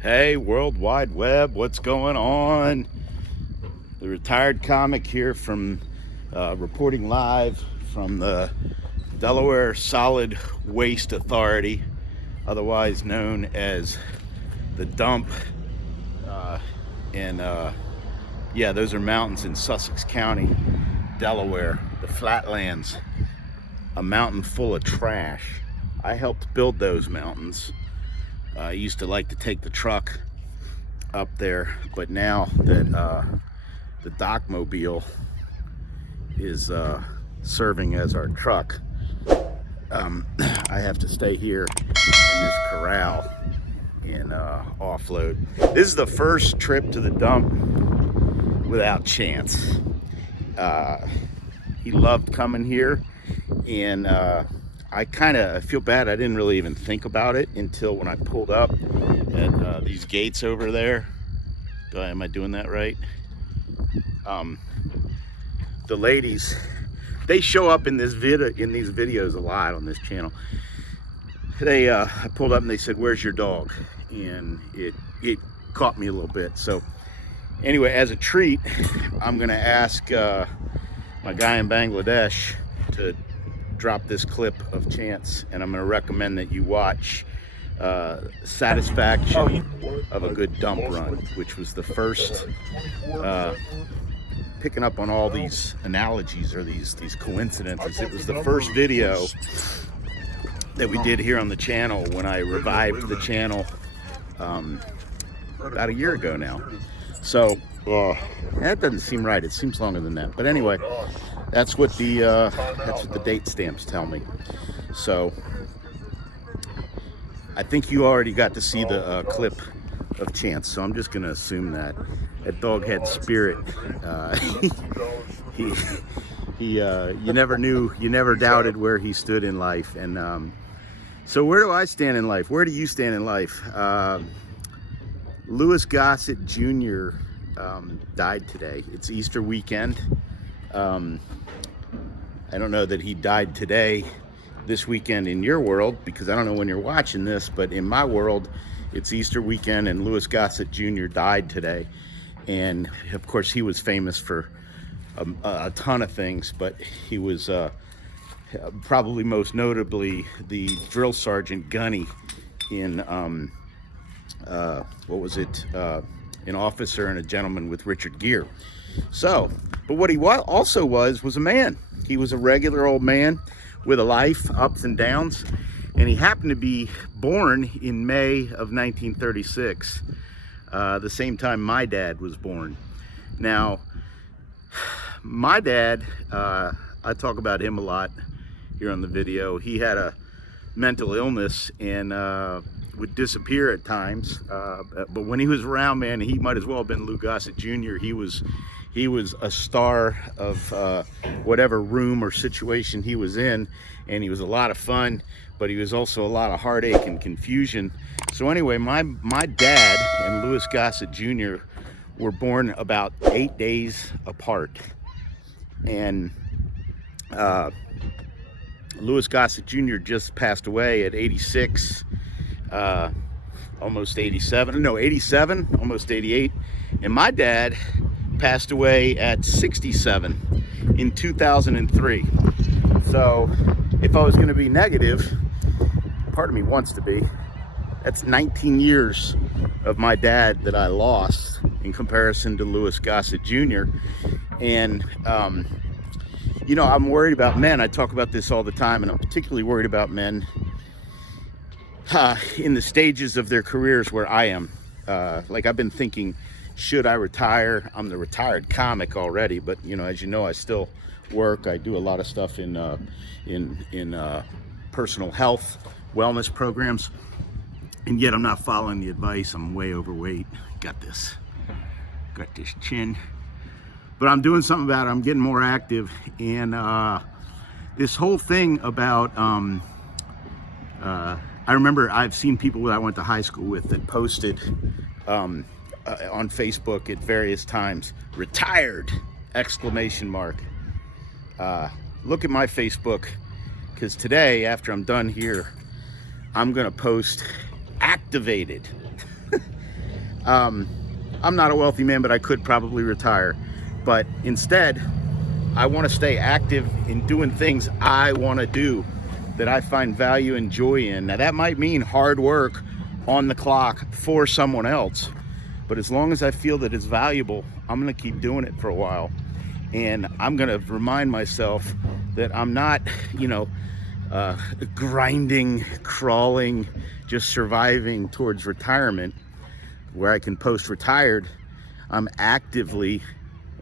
Hey, World Wide Web, what's going on? The retired comic here from reporting live from the Delaware Solid Waste Authority, otherwise known as the dump. Yeah, those are mountains in Sussex County, Delaware, the flatlands, a mountain full of trash. I helped build those mountains. I used to like to take the truck up there, but now that the dockmobile is serving as our truck, I have to stay here in this corral and offload. This is the first trip to the dump without Chance. He loved coming here, and I kind of feel bad I didn't really even think about it until when I pulled up at these gates over there. Am I doing that right? The ladies, they show up in these videos a lot on this channel. Today I pulled up and they said, "Where's your dog?" And it caught me a little bit. So anyway, as a treat, I'm gonna ask my guy in Bangladesh to drop this clip of Chance, and I'm going to recommend that you watch Satisfaction of a Good Dump Run, which was the first, picking up on all these analogies or these coincidences. It was the first video that we did here on the channel when I revived the channel about a year ago now. So that doesn't seem right. It seems longer than that. But anyway, that's what the date stamps tell me. So I think you already got to see the clip of Chance. So I'm just going to assume that dog had spirit. You never doubted where he stood in life. And so where do I stand in life? Where do you stand in life? Louis Gossett Jr. Died today. It's Easter weekend. I don't know that he died today, this weekend in your world, because I don't know when you're watching this, but in my world, it's Easter weekend, and Louis Gossett Jr. died today. And of course, he was famous for a ton of things, but he was probably most notably the drill sergeant Gunny in what was it? An Officer and a Gentleman with Richard Gere. So, but what he also was a man. He was a regular old man with a life, ups and downs, and he happened to be born in May of 1936, the same time my dad was born. Now, my dad, I talk about him a lot here on the video. He had a mental illness and would disappear at times, but when he was around, man, he might as well have been Lou Gossett Jr. He was a star of whatever room or situation he was in, and he was a lot of fun, but he was also a lot of heartache and confusion. So anyway, my dad and Louis Gossett Jr. were born about 8 days apart, and Louis Gossett Jr. just passed away at 86, almost 87, no, 87, almost 88, and my dad passed away at 67 in 2003. So if I was going to be negative, part of me wants to be, that's 19 years of my dad that I lost in comparison to Louis Gossett Jr. And you know, I'm worried about men. I talk about this all the time, and I'm particularly worried about men in the stages of their careers where I am. Like, I've been thinking, should I retire? I'm the retired comic already, but you know, as you know, I still work. I do a lot of stuff in personal health, wellness programs, and yet I'm not following the advice. I'm way overweight. Got this chin, but I'm doing something about it. I'm getting more active, and this whole thing about I remember I've seen people that I went to high school with that posted on Facebook at various times, retired, exclamation mark. Look at my Facebook, because today, after I'm done here, I'm gonna post activated. I'm not a wealthy man, but I could probably retire. But instead, I want to stay active in doing things I want to do, that I find value and joy in. Now, that might mean hard work on the clock for someone else, but as long as I feel that it's valuable, I'm going to keep doing it for a while. And I'm going to remind myself that I'm not, grinding, crawling, just surviving towards retirement where I can post retired. I'm actively,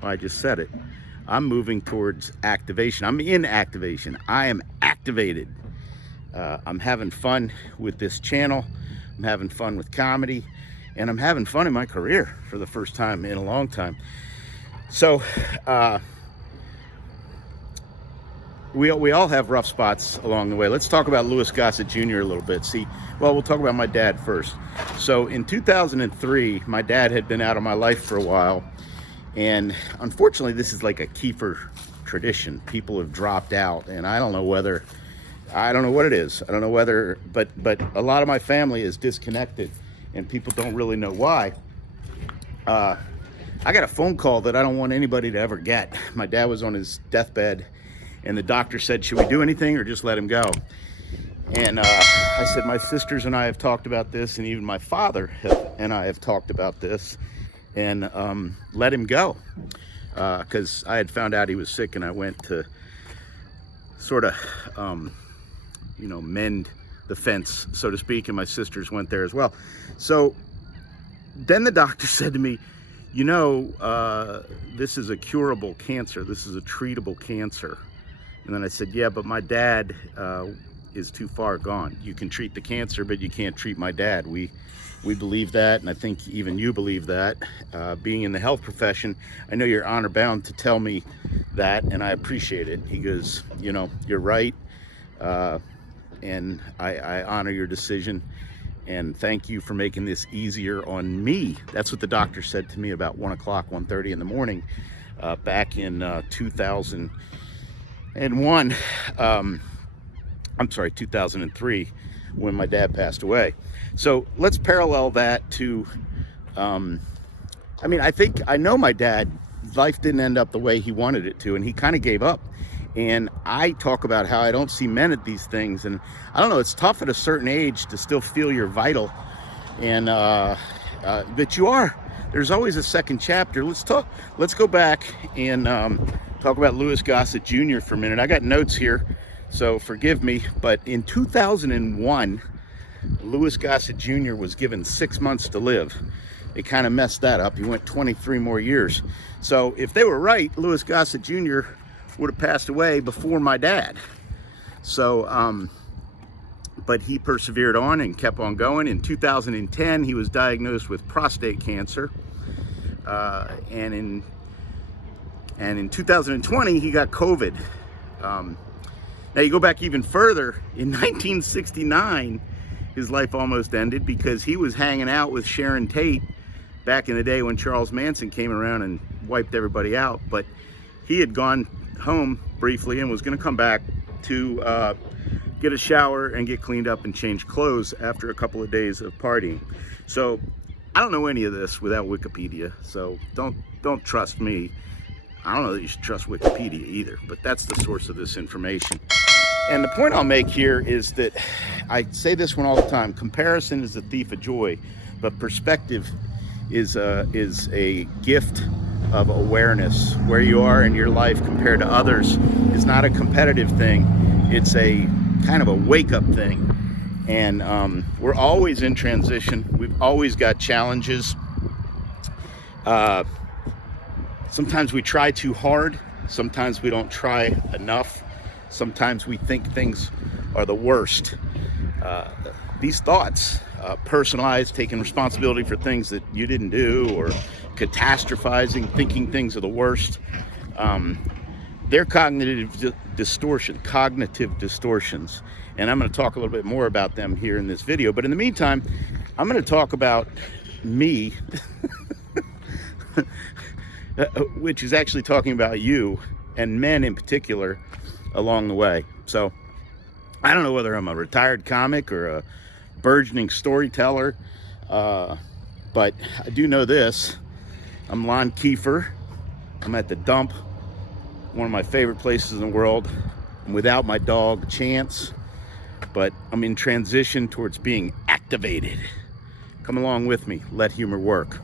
well, I just said it, I'm moving towards activation. I'm in activation. I am activated. I'm having fun with this channel. I'm having fun with comedy, and I'm having fun in my career for the first time in a long time. So we all have rough spots along the way. Let's talk about Louis Gossett Jr. a little bit. We'll talk about my dad first. So in 2003, my dad had been out of my life for a while, and unfortunately, this is like a Kiefer tradition. People have dropped out, and I don't know what it is. I don't know whether, but a lot of my family is disconnected, and people don't really know why. I got a phone call that I don't want anybody to ever get. My dad was on his deathbed, and the doctor said, should we do anything or just let him go? And I said, my sisters and I have talked about this, and even my father and I have talked about this, and let him go. Because I had found out he was sick, and I went to sort of, mend the fence, so to speak, and my sisters went there as well. So then the doctor said to me, this is a curable cancer. This is a treatable cancer. And then I said, yeah, but my dad is too far gone. You can treat the cancer, but you can't treat my dad. We believe that, and I think even you believe that. Being in the health profession, I know you're honor bound to tell me that, and I appreciate it. He goes, you're right, and I honor your decision, and thank you for making this easier on me. That's what the doctor said to me about 1 o'clock, 1:30 in the morning, back in 2001. 2003, when my dad passed away. So let's parallel that to, I know my dad, life didn't end up the way he wanted it to, and he kind of gave up. And I talk about how I don't see men at these things, and I don't know, it's tough at a certain age to still feel you're vital, and but you are. There's always a second chapter. Let's go back and talk about Louis Gossett Jr. for a minute. I got notes here, so forgive me, but in 2001, Louis Gossett Jr. was given 6 months to live. They kind of messed that up. He went 23 more years. So if they were right, Louis Gossett Jr. would have passed away before my dad. So, but he persevered on and kept on going. In 2010, he was diagnosed with prostate cancer. And in 2020, he got COVID. Now you go back even further, in 1969, his life almost ended because he was hanging out with Sharon Tate back in the day when Charles Manson came around and wiped everybody out. But he had gone home briefly and was going to come back to get a shower and get cleaned up and change clothes after a couple of days of partying. So I don't know any of this without Wikipedia, so don't trust me. I don't know that you should trust Wikipedia either, but that's the source of this information. And the point I'll make here is that I say this one all the time: comparison is the thief of joy, but perspective is a gift of awareness. Where you are in your life compared to others is not a competitive thing. It's a kind of a wake-up thing. And we're always in transition. We've always got challenges. Sometimes we try too hard. Sometimes we don't try enough. Sometimes we think things are the worst. These thoughts, personalized, taking responsibility for things that you didn't do, or catastrophizing, thinking things are the worst, they're cognitive distortions. And I'm going to talk a little bit more about them here in this video. But in the meantime, I'm going to talk about me, which is actually talking about you, and men in particular, along the way. So I don't know whether I'm a retired comic or a burgeoning storyteller, But I do know this. I'm Lon Kiefer. I'm at the dump, one of my favorite places in the world. I'm without my dog, Chance, but I'm in transition towards being activated. Come along with me. Let humor work.